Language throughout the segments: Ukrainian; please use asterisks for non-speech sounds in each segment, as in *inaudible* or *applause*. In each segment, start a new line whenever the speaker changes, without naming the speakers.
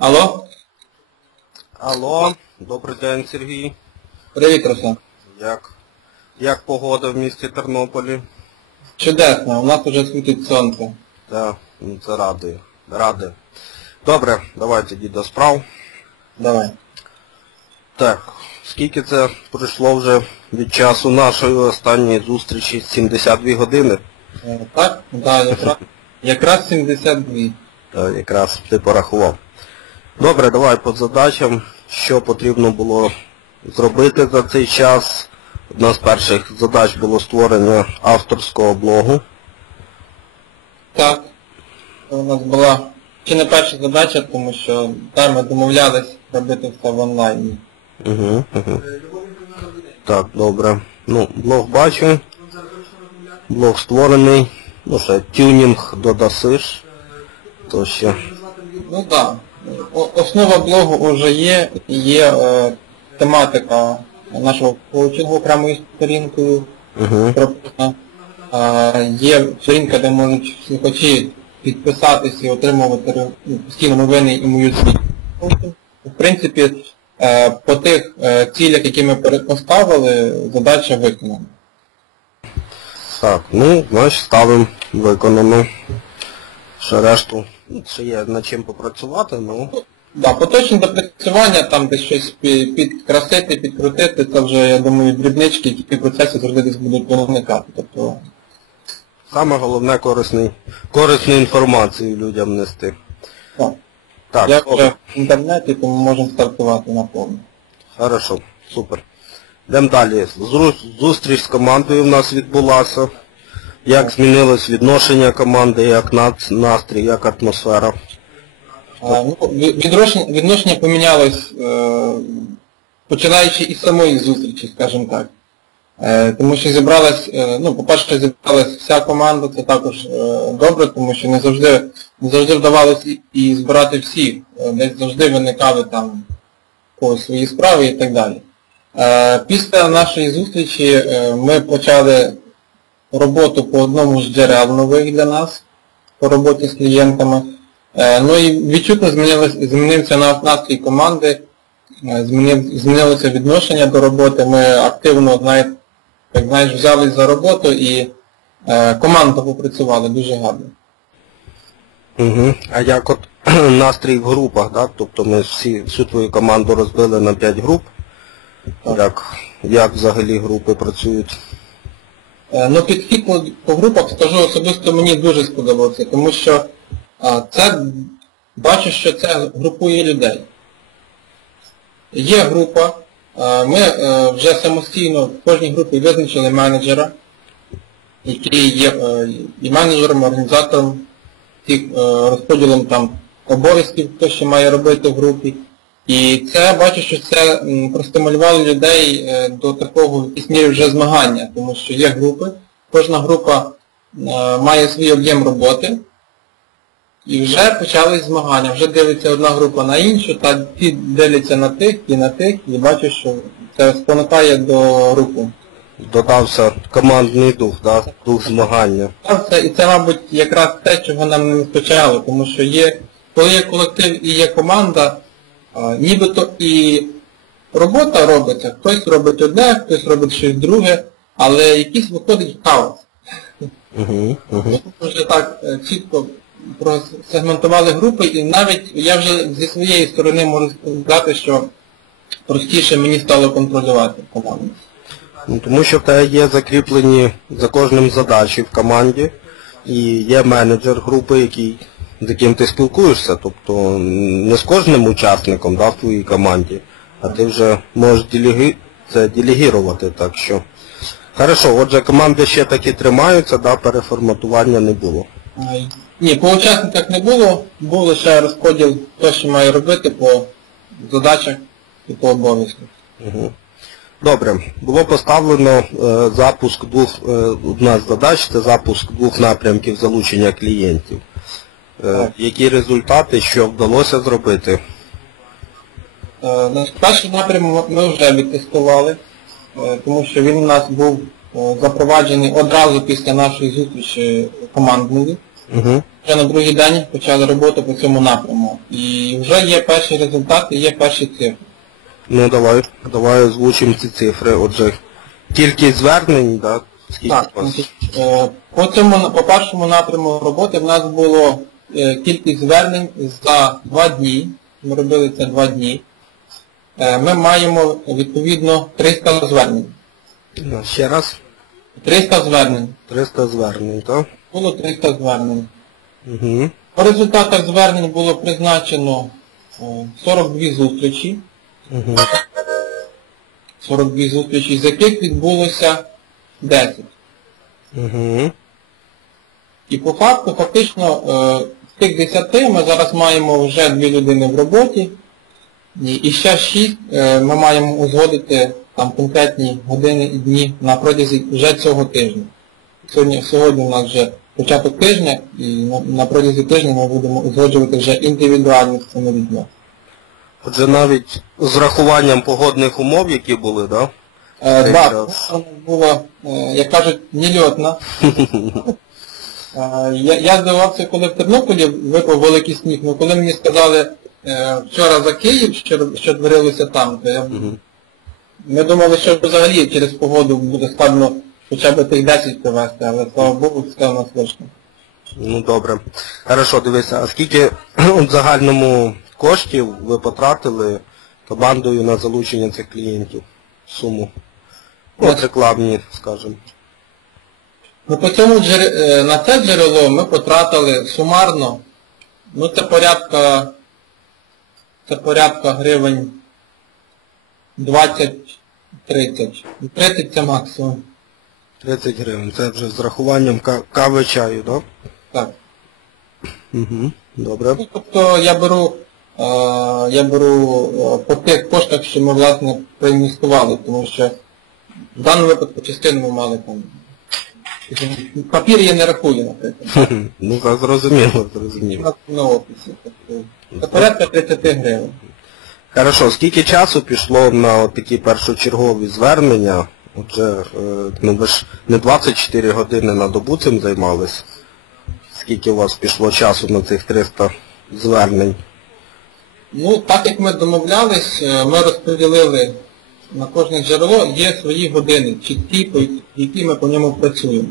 Алло?
Алло, добрий день, Сергій.
Привіт, Руслан.
Як, як погода в місті Тернополі?
Чудесно, у нас уже світить сонце.
Так, ну, це радує. Ради. Добре, давайте тоді до справ.
Давай.
Так, скільки це пройшло вже від часу нашої останньої зустрічі? 72 години?
Е, Так? Да, якраз, якраз 72.
Так, якраз ти порахував. Добре, давай по задачам, що потрібно було зробити за цей час. Одна з перших задач було створення авторського блогу.
Так. Це у нас була чи не перша задача, тому що там ми домовлялись робити все в онлайні.
Угу, угу. Так, добре. Ну, блог бачу. Блог створений. Ну ще тюнінг додасиш. То ще.
Ну так. Да. Основа блогу вже є, є е, тематика нашого коучингу окремою сторінкою.
Угу.
прописана. А, Є сторінка, де можуть слухачі підписатись і отримувати постійно новини і мою світ. В принципі, е, по тих е, цілях, які ми поставили, задача виконана.
Так, ну, значить ставимо виконано. Ще решту. Ще є над чим попрацювати, ну.
Да, поточне допрацювання, там десь щось пі- підкрасити, підкрутити, це вже, я думаю, дрібнички, які в процесі завжди десь будуть виникати. Тобто,
Саме головне корисний, корисну інформацію людям нести.
так.
Так,
Я вже в інтернеті, тому можемо стартувати на повну.
Хорошо, супер. Йдемо далі. Зру- Зустріч з командою в нас відбулася. Як змінилось відношення команди, як настрій, як атмосфера.
А, ну, відношення, відношення помінялось, е, починаючи із самої зустрічі, скажімо так. Е, тому що зібралась, е, ну, по-перше, зібралась вся команда, це також е, добре, тому що не завжди, не завжди вдавалося і, і збирати всіх. Е, десь завжди виникали там когось свої справи і так далі. Е, після нашої зустрічі е, ми почали роботу по одному з джерел нових для нас, по роботі з клієнтами. Е, Ну і відчутно змінився настрій команди, е, змінилося відношення до роботи. Ми активно, знаєте, як знаєш, взялись за роботу і е, командно попрацювали дуже гарно.
Угу. А як от *clears throat* настрій в групах, да? тобто ми всі, всю твою команду розбили на 5 груп.
Так.
Як, як взагалі групи працюють?
Е, Ну, підхід по, групах, скажу, особисто мені дуже сподобався, тому що це, бачу, що це групує людей. Є група, ми е, вже самостійно в кожній групі визначили менеджера, який є е, і менеджером, і організатором, розподілом там обов'язків, хто що має робити в групі. І це бачу, що це простимулювало людей е, до такого в якійсь мірі вже змагання, тому що є групи, кожна група е, має свій об'єм роботи, і вже почались змагання, вже дивиться одна група на іншу, та ті дивляться на тих і на тих, і бачу, що це спонукає до руху.
Додався командний дух, да? дух змагання.
І це, мабуть, якраз те, чого нам не вистачало, тому що є, коли є колектив і є команда, нібито і робота робиться, хтось робить одне, хтось робить щось друге, але якийсь виходить хаос.
Угу, угу.
Ми вже так е, чітко просегментували групи, і навіть я вже зі своєї сторони можу сказати, що простіше мені стало контролювати команду.
Ну, тому що в тебе є закріплені за кожним задачі в команді, і є менеджер групи, який, з яким ти спілкуєшся, тобто не з кожним учасником да, в твоїй команді, а ти вже можеш делеги... це делегірувати, так що. Хорошо, отже, команди ще таки тримаються, да, переформатування не було.
Ні, по учасниках не було, був лише розподіл, хто що має робити по задачах і по обов'язках.
Угу. Добре, було поставлено е, запуск двох, е, одна з задач це запуск двох напрямків залучення клієнтів. Е,
Так.
які результати, що вдалося зробити?
Е, наш перший напрямок ми вже відтестували, е, тому що він у нас був запроваджений одразу після нашої зустрічі командної.
Угу.
Вже на другий день почали роботу по цьому напряму. І вже є перші результати, є перші цифри.
Ну давай, давай озвучимо ці цифри. Отже, кількість звернень, да? Скільки
Так, е, по цьому по першому напряму роботи в нас було кількість звернень за два дні. Ми робили це два дні. Е, Ми маємо відповідно 300 звернень.
Ну, Ще раз.
300 звернень.
300 звернень, так?
Було 300 звернень.
Угу.
По результатах звернень було призначено е, 42 зустрічі.
Угу.
42 зустрічі, з яких відбулося 10.
Угу.
І по факту, фактично, е, тих 10 ми зараз маємо вже дві людини в роботі, і, ще 6 е, ми маємо узгодити там конкретні години і дні на протязі вже цього тижня. Сьогодні, сьогодні у нас вже початок тижня, і на, протязі тижня ми будемо узгоджувати вже індивідуально з цими людьми.
Отже, навіть з рахуванням погодних умов, які були, так?
Е,
Цей
Так,
час.
вона була, е, як кажуть, нельотна. *laughs* Е, Я, я здивувався, коли в Тернополі випав великий сніг, ну коли мені сказали е, вчора за Київ, що, що творилося там, то я, ми думали, що взагалі через погоду буде складно хоча б тих 10 привезти, але слава Богу, все у нас вийшло.
Ну добре. Хорошо, дивися, а скільки *clears throat* в загальному коштів ви потратили командою на залучення цих клієнтів? Суму? Ну, от рекламні, скажімо.
Ну по цьому джер- е, на це джерело ми потратили сумарно, ну це порядка, це порядка гривень 20-30. 30 це максимум.
30 гривень. Це вже з рахуванням кави чаю, так?
Так.
Угу. Добре.
Ну, тобто я беру, е, я беру е, по тих коштах, що ми власне проінвестували, тому що в даному випадку частину ми мали там. Папір я не рахую, наприклад. *laughs*
Ну зрозуміло, зрозуміло.
На, офісі. Тобто, це порядка 30 гривень.
Хорошо, скільки часу пішло на такі першочергові звернення? Отже, е, ну ви ж не 24 години на добу цим займались. Скільки у вас пішло часу на цих 300 звернень?
Ну, так як ми домовлялись, е, ми розподілили на кожне джерело, є свої години, чіткі, які ми по ньому працюємо.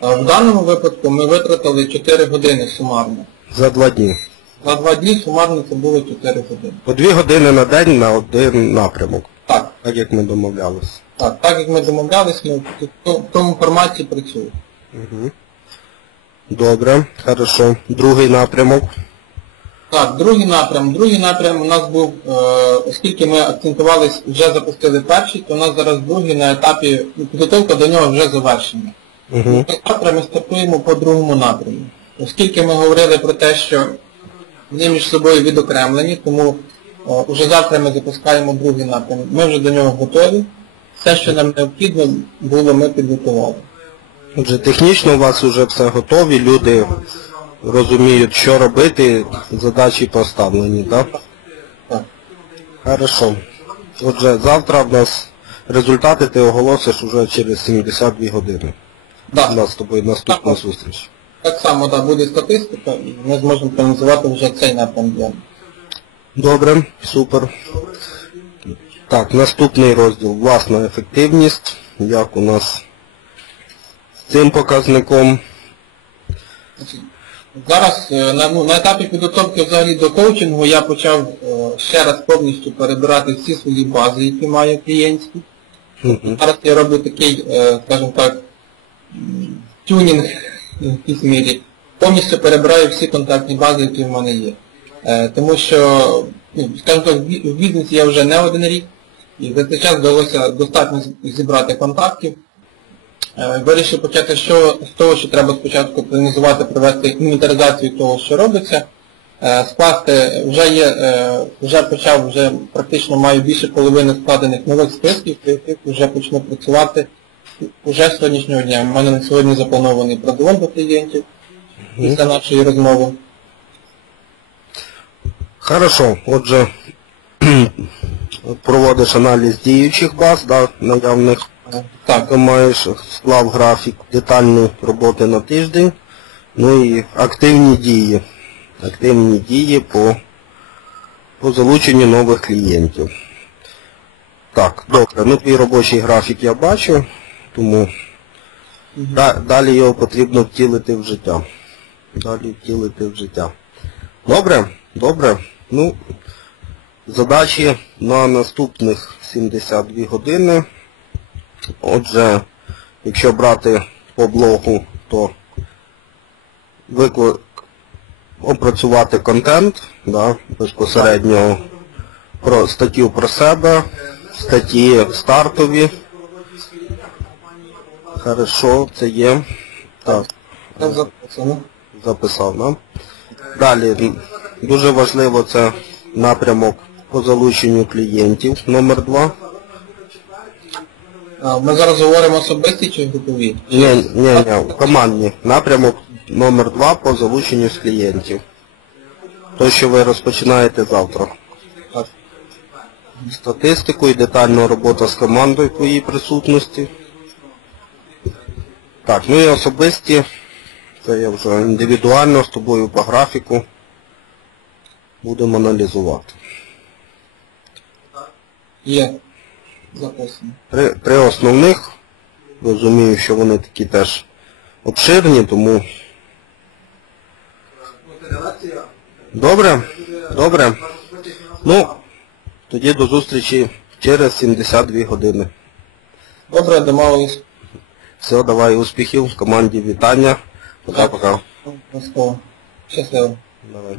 А в даному випадку ми витратили 4 години сумарно.
За два дні.
За два дні сумарно це було 4 години.
По дві години на день на один напрямок,
Так,
так як ми домовлялись.
так, так як ми домовлялись, ми в тому форматі працюємо.
Угу. Добре, хорошо. Другий напрямок.
Так, другий напрям. Другий напрям у нас був, е, оскільки ми акцентувались, вже запустили перший, то у нас зараз другий на етапі, ну, підготовка до нього вже завершена.
Угу.
Завтра ми стартуємо по другому напряму. Оскільки ми говорили про те, що вони між собою відокремлені, тому е, уже завтра ми запускаємо другий напрям. Ми вже до нього готові. Все, що нам необхідно було, ми підготували.
Отже, технічно у вас вже все готові, люди розуміють, що робити, задачі поставлені, так?
Так.
Хорошо. Отже, завтра в нас результати ти оголосиш уже через 72 години.
Да.
У нас з тобою наступна
Так.
зустріч.
Так само да, буде статистика, і ми зможемо проаналізувати вже цей напрям діяльності.
Добре, супер. Так, наступний розділ власна ефективність. Як у нас з цим показником?
Значить, Зараз е, на, ну, на етапі підготовки взагалі до коучингу я почав е, ще раз повністю перебирати всі свої бази, які маю клієнтські.
Мгм.
Зараз я роблю такий, е, скажімо так, тюнінг в якійсь мірі. Повністю перебираю всі контактні бази, які в мене є. Тому що, ну, скажімо так, в бізнесі я вже не один рік, і за цей час вдалося достатньо зібрати контактів. Е, Вирішив почати що, з того, що треба спочатку організувати, провести інвентаризацію того, що робиться, е, скласти, вже є, е, вже почав, вже практично маю більше половини складених нових списків, по яких вже почну працювати уже з сьогоднішнього дня. У мене на сьогодні запланований продзвон до клієнтів після нашої розмови.
Хорошо, отже, *clears throat* проводиш аналіз діючих баз, да, наявних.
Так,
Ти маєш склав графік детальної роботи на тиждень Ну і активні дії. Активні дії по, по залученню нових клієнтів. Так, добре, ну твій робочий графік я бачу, тому да- далі його потрібно втілити в життя. Далі втілити в життя. Добре, добре. Ну, задачі на наступних 72 години. Отже, якщо брати по блогу, то виклик опрацювати контент, да, безпосередньо про статтю про себе, статті стартові. Хорошо, це є. Так, записав, да? Далі, дуже важливо це напрямок по залученню клієнтів, номер два.
А, ми зараз говоримо особисті чи групові?
Ні, ні, ні, командні. Напрямок номер два по залученню з клієнтів. То, що ви розпочинаєте завтра.
Так.
Статистику і детальна робота з командою в твоїй присутності. Так, ну і особисті. Це я вже індивідуально з тобою по графіку. Будемо аналізувати.
Є. Записано.
Три, три основних. Розумію, що вони такі теж обширні, тому. Добре, добре. Ну, тоді до зустрічі через 72 години.
Добре, домовились.
Все, давай успіхів, команді вітання. Пока-пока.
Щасливо.
Давай.